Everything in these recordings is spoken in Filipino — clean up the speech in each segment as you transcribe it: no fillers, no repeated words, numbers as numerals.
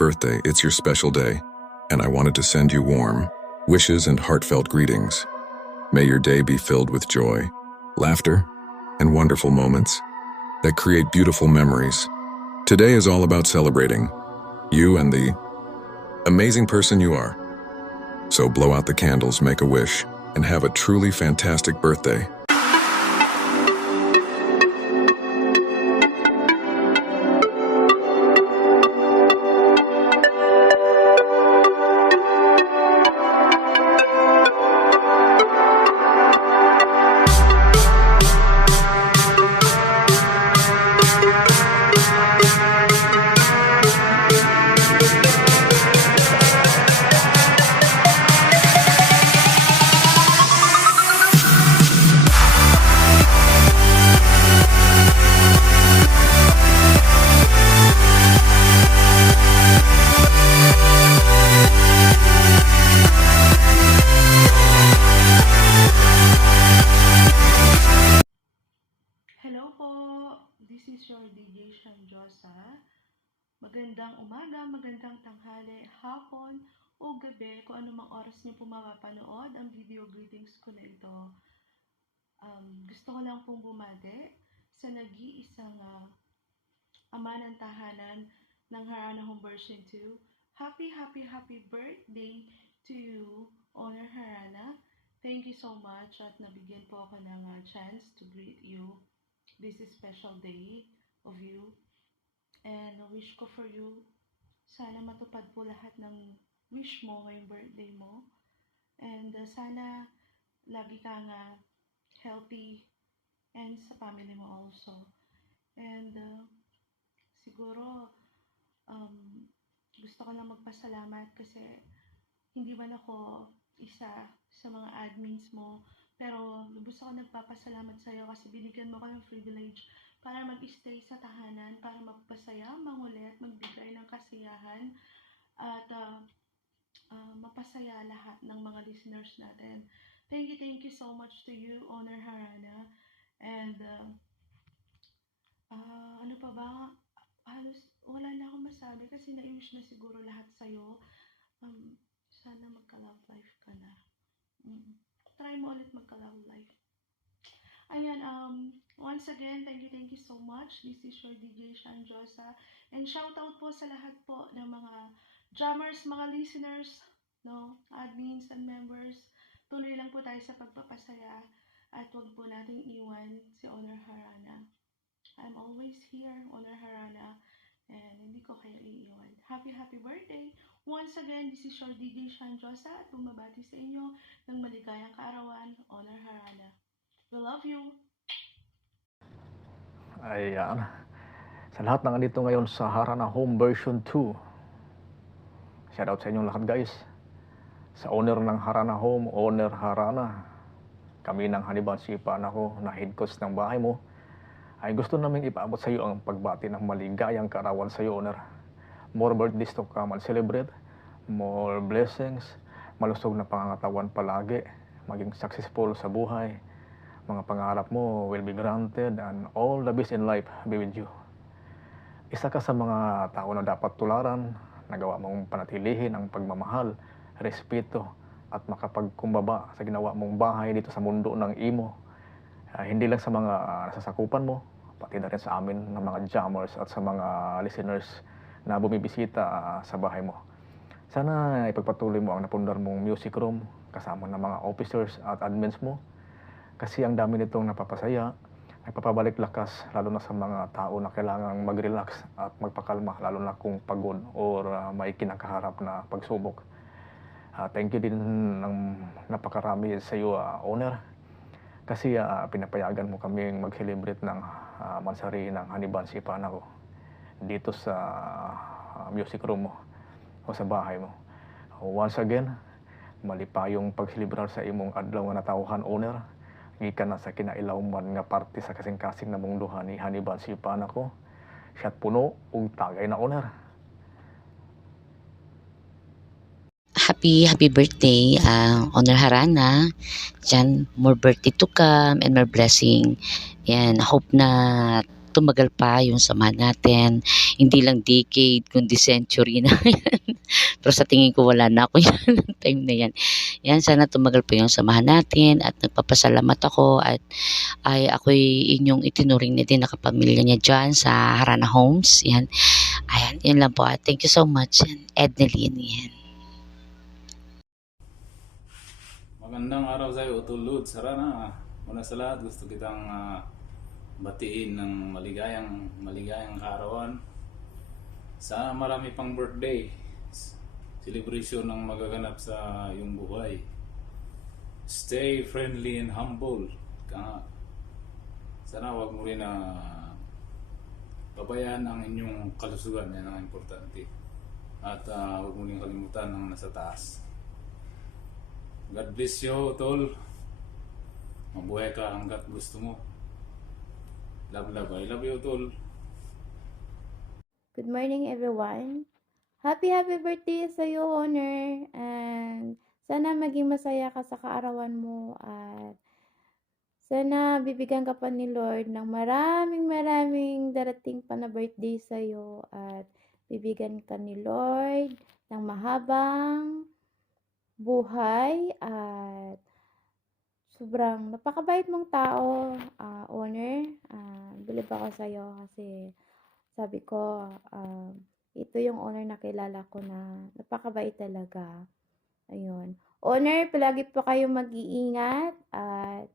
birthday, it's your special day, and I wanted to send you warm wishes and heartfelt greetings. May your day be filled with joy, laughter, and wonderful moments that create beautiful memories. Today is all about celebrating you and the amazing person you are. So blow out the candles, make a wish, and have a truly fantastic birthday. Hello po, this is your DJ Shanjosa. Magandang umaga, magandang tanghali, hapon o gabi kung anumang oras niyo po mapapanood ang video greetings ko na ito. Gusto ko lang pong bumati sa nag-iisang ama ng tahanan ng Harana Home Version 2. Happy birthday to you, Honor Harana. Thank you so much at nabigyan po ako ng chance to greet you. This is special day of you, and wish ko for you, sana matupad po lahat ng wish mo ngayong birthday mo, and sana lagi kang healthy and sa family mo also. And siguro gusto ko lang magpasalamat kasi hindi man ako isa sa mga admins mo, pero lubos ako nagpapasalamat sa iyo kasi binigyan mo ko ng privilege para mag-stay sa tahanan, para magpasaya, mangulit, magbigay ng kasiyahan at mapasaya lahat ng mga listeners natin. Thank you so much to you, Honor Harana. And ano pa ba? Halos wala na akong masabi kasi na-wish na siguro lahat sa'yo. Sana magka-love life ka na. Try mo ulit magka-love life. Ayan, once again, thank you so much. This is your DJ Shanjosa. And shoutout po sa lahat po ng mga drummers, mga listeners, admins and members. Tuloy lang po tayo sa pagpapasaya at wag po nating iwan si Honor Harana. I'm always here, Honor Harana, and hindi ko kayo iiwan. Happy birthday! Once again, this is your DJ Shanjosa at bumabati sa inyo ng maligayang kaarawan, Honor Harana. We love you! Ayan. Sa lahat ng andito ngayon sa Harana Home Version 2, shoutout sa inyong lahat guys. Sa owner ng Harana Home, Owner Harana, kami ng Haniban Sipan ako na head coach ng bahay mo, ay gusto namin ipaabot sa iyo ang pagbati ng maligayang kaarawan sa iyo, Owner. More birthdays to come and celebrate, more blessings, malusog na pangangatawan palagi, maging successful sa buhay, mga pangarap mo will be granted, and all the best in life be with you. Isa ka sa mga tao na dapat tularan, nagawa mong panatilihin ang pagmamahal, respeto, at makapagkumbaba sa ginawa mong bahay dito sa mundo ng imo. Hindi lang sa mga nasasakupan mo, pati na rin sa amin ng mga jammers at sa mga listeners na bumibisita sa bahay mo. Sana ipagpatuloy mo ang napundar mong music room kasama ng mga officers at admins mo kasi ang dami nitong napapasaya, nagpapabalik lakas lalo na sa mga tao na kailangang mag-relax at magpakalma lalo na kung pagod or may kinakaharap na pagsubok. Thank you din ng napakarami sa iyo, Owner, kasi pinapayagan mo kaming mag-celebrate ng mansari ng Haniban Sipan ako dito sa music room mo o sa bahay mo. Once again, malipayong pagsilibrar sa imong adlaw nga natawhan, Owner, gikan na sa kinailawman nga parte sa kasing-kasing na mong duha ni Haniban Sipan ako. Siya't puno ug tagay na, Owner. Happy birthday, Honor Harana. Diyan, more birthday to come and more blessing. Yan, hope na tumagal pa yung samahan natin. Hindi lang decade, kundi century na yan. Pero sa tingin ko wala na ako yan ng time na yan. Yan, sana tumagal pa yung samahan natin at nagpapasalamat ako at ako'y inyong itinuring na din na kapamilya niya dyan sa Harana Homes. Yan. Ayan, yun lang po. Thank you so much. Yan, Ednelyn. Yan. Magandang araw sa iyo, Utol Lods. Harana, una sa lahat gusto kitang batiin ng maligayang kaarawan. Sana marami pang birthday, celebration ng magaganap sa iyong buhay. Stay friendly and humble. Sana wag mo rin pabayaan ang inyong kalusugan, yan ang importante. At wag mo rin kalimutan ang nasa taas. God bless you, Tol. Mabuhay ka hanggat gusto mo. Love, love. I love you, Tol. Good morning, everyone. Happy birthday sa iyo, Honor. And sana maging masaya ka sa kaarawan mo at sana bibigyan ka pa ni Lord ng maraming darating pa na birthday sa iyo at bibigyan ka ni Lord ng mahabang buhay at sobrang napakabait mong tao, Honor. Bilib ako sa iyo kasi sabi ko, ito yung Honor na kilala ko na napakabait talaga. Ayun. Honor, palagi po kayong mag-iingat at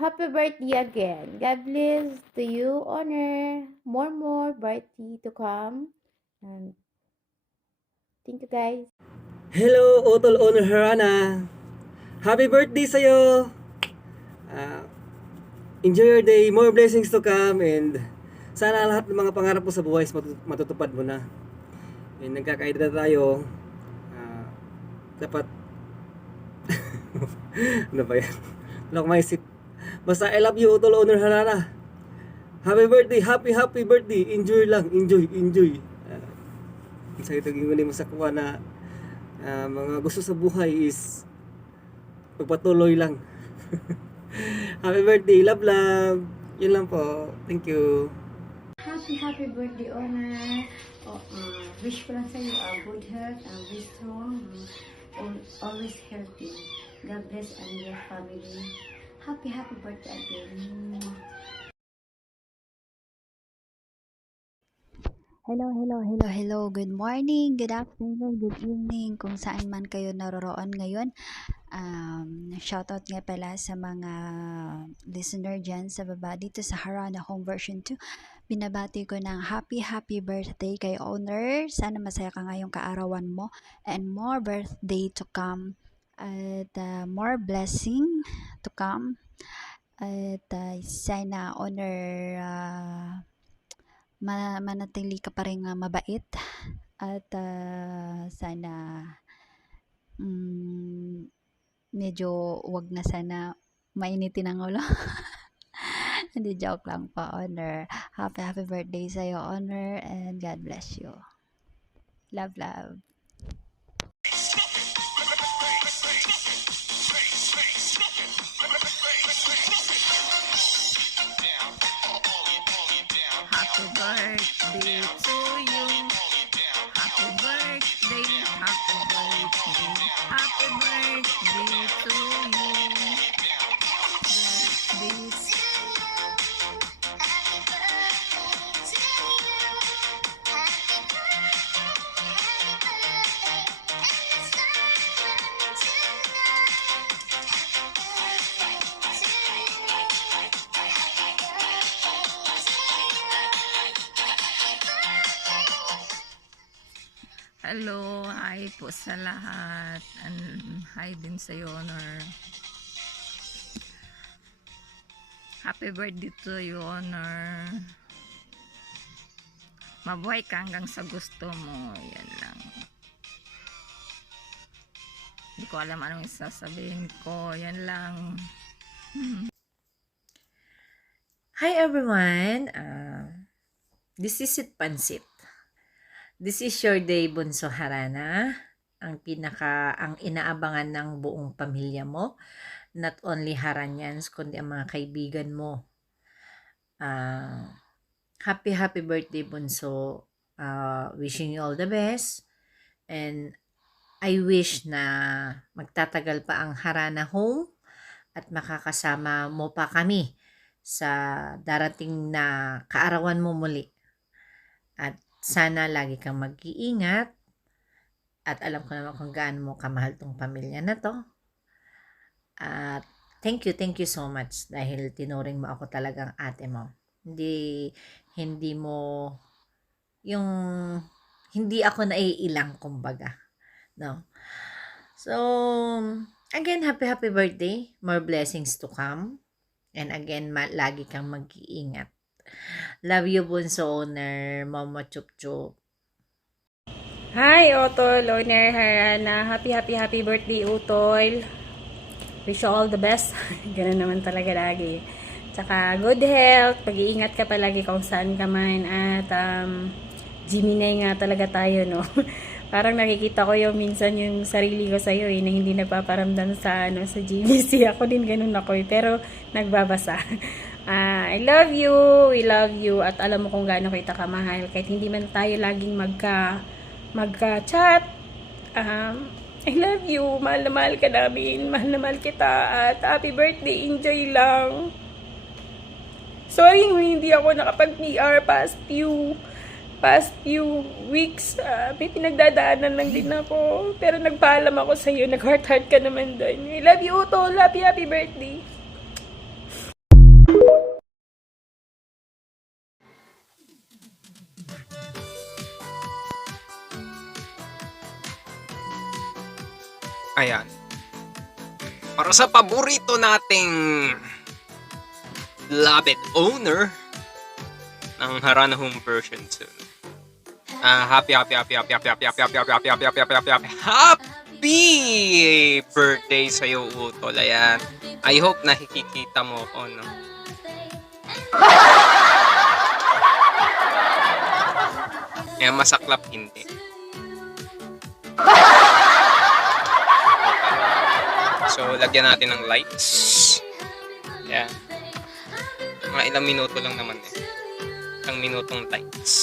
happy birthday again. God bless to you, Honor. More birthday to come. And thank you, guys. Hello, Utol Honor Harana. Happy birthday sa'yo. Enjoy your day. More blessings to come. And sana lahat ng mga pangarap mo sa buhay is matutupad mo na. And nagkakaedad na tayo. Dapat ano ba yan? Wala akong maisip. Basta I love you, Utol Honor Harana. Happy birthday. Happy birthday. Enjoy lang. Enjoy. Sa ito ginuli mo sa kuha na mga gusto sa buhay is pagpatuloy lang. Happy birthday, love. Yun lang po. Thank you. Happy birthday, Honor. Wish ko lang sa'yo good health, be strong, always healthy. God bless and your family. Happy birthday again. Hello. Good morning, good afternoon, good evening, kung saan man kayo naroroon ngayon. Shoutout nga pala sa mga listener dyan sa baba dito sa Harana Home version 2. Binabati ko ng happy birthday kay Honor. Sana masaya ka ngayong kaarawan mo and more birthday to come at more blessing to come at sana Honor manatili ka pa rin mabait at sana medyo wag na sana mainitin ang ulo. Hindi, joke lang po, Honor. Happy birthday sa'yo, Honor, and God bless you. Love. Happy birthday to you. Happy birthday. Happy birthday to you. Hello, hi po sa lahat. And hi din sa iyo, Honor. Happy birthday to you, Honor. Mabuhay ka hanggang sa gusto mo. Yan lang. Hindi ko alam anong sasabihin ko. Yan lang. Hi everyone. This is It Pansit. This is your day, Bunso Harana. Ang inaabangan ng buong pamilya mo. Not only Haranians, kundi ang mga kaibigan mo. Happy birthday, Bunso. Wishing you all the best. And I wish na magtatagal pa ang Harana Home at makakasama mo pa kami sa darating na kaarawan mo muli. At sana lagi kang mag-iingat. At alam ko naman kung gaano mo kamahal tong pamilya na to. At thank you so much dahil tinuring mo ako talagang ate mo. Hindi mo yung hindi ako naiilang kumbaga, no? So, again, happy birthday. More blessings to come. And again, lagi kang mag-iingat. Love you, Bunso Owner. Mama Chup Chup. Hi, Utol, Owner Harana. Happy birthday, Utol. Wish you all the best. Ganun naman talaga lagi. Tsaka good health, pag-iingat ka palagi kung saan ka man. At Gemini nga talaga tayo, no? Parang nakikita ko yung minsan yung sarili ko sa'yo na hindi nagpaparamdam sa GBC. Ako din ganun ako pero nagbabasa. I love you, we love you, at alam mo kung gaano kita kamahal. Kahit hindi man tayo laging magka-chat. I love you, mahal na mahal ka namin, mahal na mahal kita, at happy birthday, enjoy lang. Sorry hindi ako nakapag-PR past few weeks. May pinagdadaanan lang din ako, pero nagpaalam ako sa iyo, nag-heart ka naman doon. I love you, Utol, happy birthday. Ayan. Para sa paborito nating beloved owner ng Harana Home version 2. Happy birthday sa iyo, Utol. Ayan. I hope nakikita mo ako, no? Ayan, masaklap hindi. So, lagyan natin ng lights. Yan. Mga ilang minuto lang naman eh. Ilang minutong lights.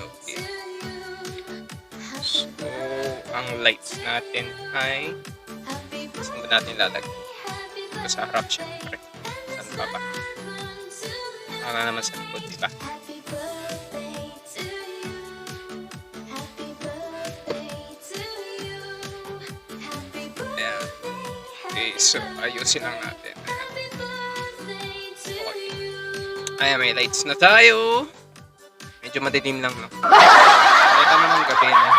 Okay. So, ang lights natin ay saan ba natin lalagyan? Ito sa harap syempre. Saan pa ba? Para naman sa likod, diba? So, ayusin lang natin. Okay. Ayan, may lights na tayo. Medyo madilim lang, no? Ito naman gabi, no?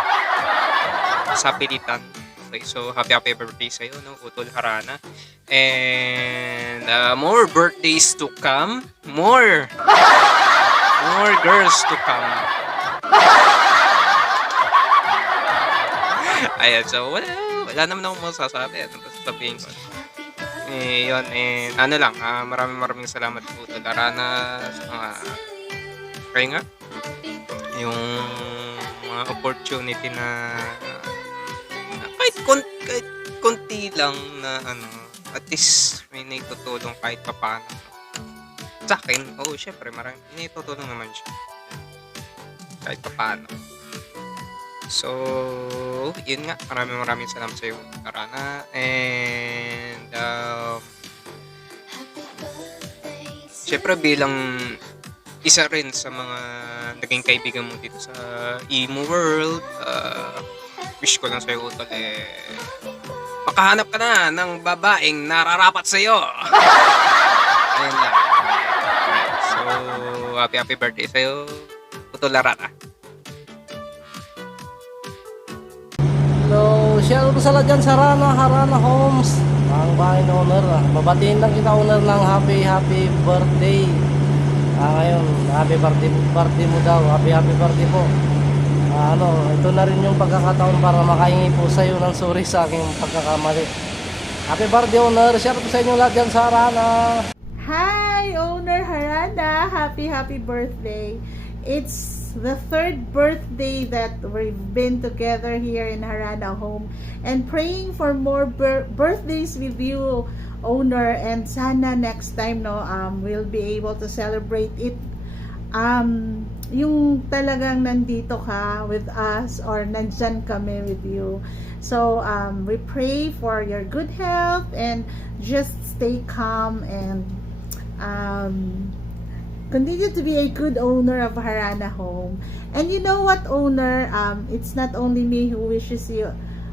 Sa pilitan. Okay, so, happy birthday sa'yo, no? Utol Harana. And, more birthdays to come. More girls to come. Ayan, so, wala naman akong masasabi. Ano ba sasabihin ko? Yun, ano lang, maraming salamat po Utol Harana sa mga kaya nga yung mga opportunity na kahit konti lang na at least may naitutulong kahit paano sa akin. Syempre maraming naitutulong naman siya kahit paano. So, yun nga. Maraming salamat sa iyo, Harana. And, syempre bilang isa rin sa mga naging kaibigan mo dito sa Emo World, wish ko lang sa iyo, Utol, makahanap ka na ng babaeng nararapat sa iyo. Ayun lang. So, happy birthday sa iyo, Utol Harana. So, share ko sa lahat dyan sa Harana Homes. Ang bahay na owner. Babatiin lang kita, owner, ng happy birthday. Ngayon, happy birthday mo daw. Happy birthday po. Ito na rin yung pagkakataon para makahingi po sa iyo ng sorry sa aking pagkakamali. Happy birthday, owner. Share ko sa inyo lahat dyan sa Harana. Hi, Owner Harana. Happy birthday. It's the third birthday that we've been together here in Harana Home, and praying for more birthdays with you, owner, and sana next time we'll be able to celebrate it yung talagang nandito ka with us or nandyan kami with you. So we pray for your good health and just stay calm and continue to be a good owner of Harana Home. And you know what, owner, it's not only me who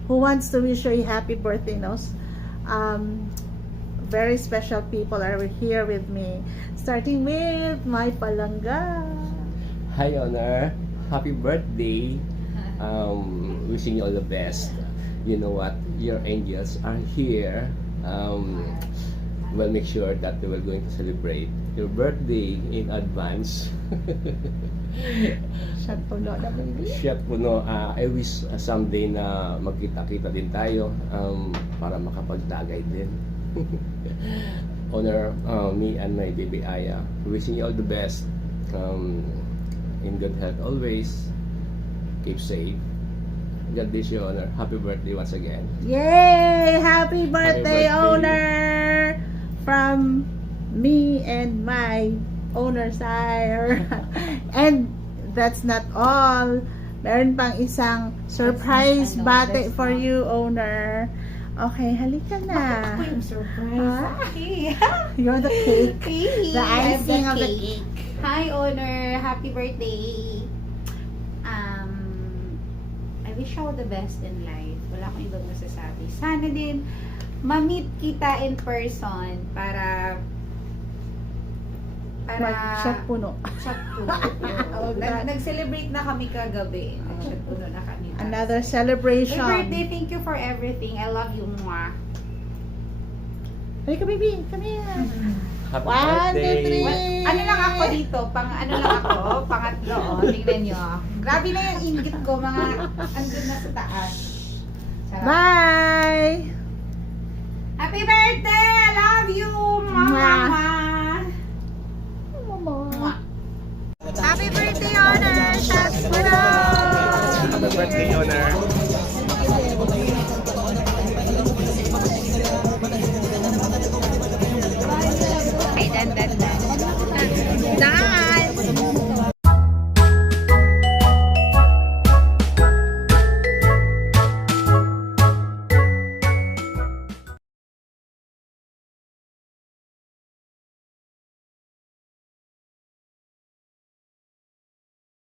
wants to wish you a happy birthday. Very special people are here with me, starting with my palangga. Hi, Honor. Happy birthday. Wishing you all the best. You know what? Your angels are here. We'll make sure that we're going to celebrate your birthday in advance. Shot puno na, baby. Shot puno. I wish someday na magkita-kita din tayo para makapagtagay din. Honor, me and my baby Aya, wishing you all the best. In good health always. Keep safe. God bless you, Honor. Happy birthday once again. Yay! Happy birthday, birthday. owner! From me and my owner sire. And that's not all. Meron pang isang surprise bate for you, owner. Okay, halika na. Ako yung surprise. Okay. You're the cake. The I'm icing of the cake. Hi, owner. Happy birthday. I wish you all the best in life. Wala akong ibang masasabi. Sana din ma-meet kita in person para Shot puno. Shot puno. Nag-celebrate na kami kagabi. Nag-shot puno na kami. Another celebration. Happy birthday. Thank you for everything. I love you, mwah. Halika, baby. Come here. Happy 1, 2, 3. Ano lang ako dito? Ano lang ako? Pangatlo. Tingnan nyo. Grabe na yung inggit ko. Mga andun na sa taas. Sarap. Bye! Happy birthday! I love you, mama! Mama. Happy birthday, Honor! Shot puno! Happy birthday, Honor.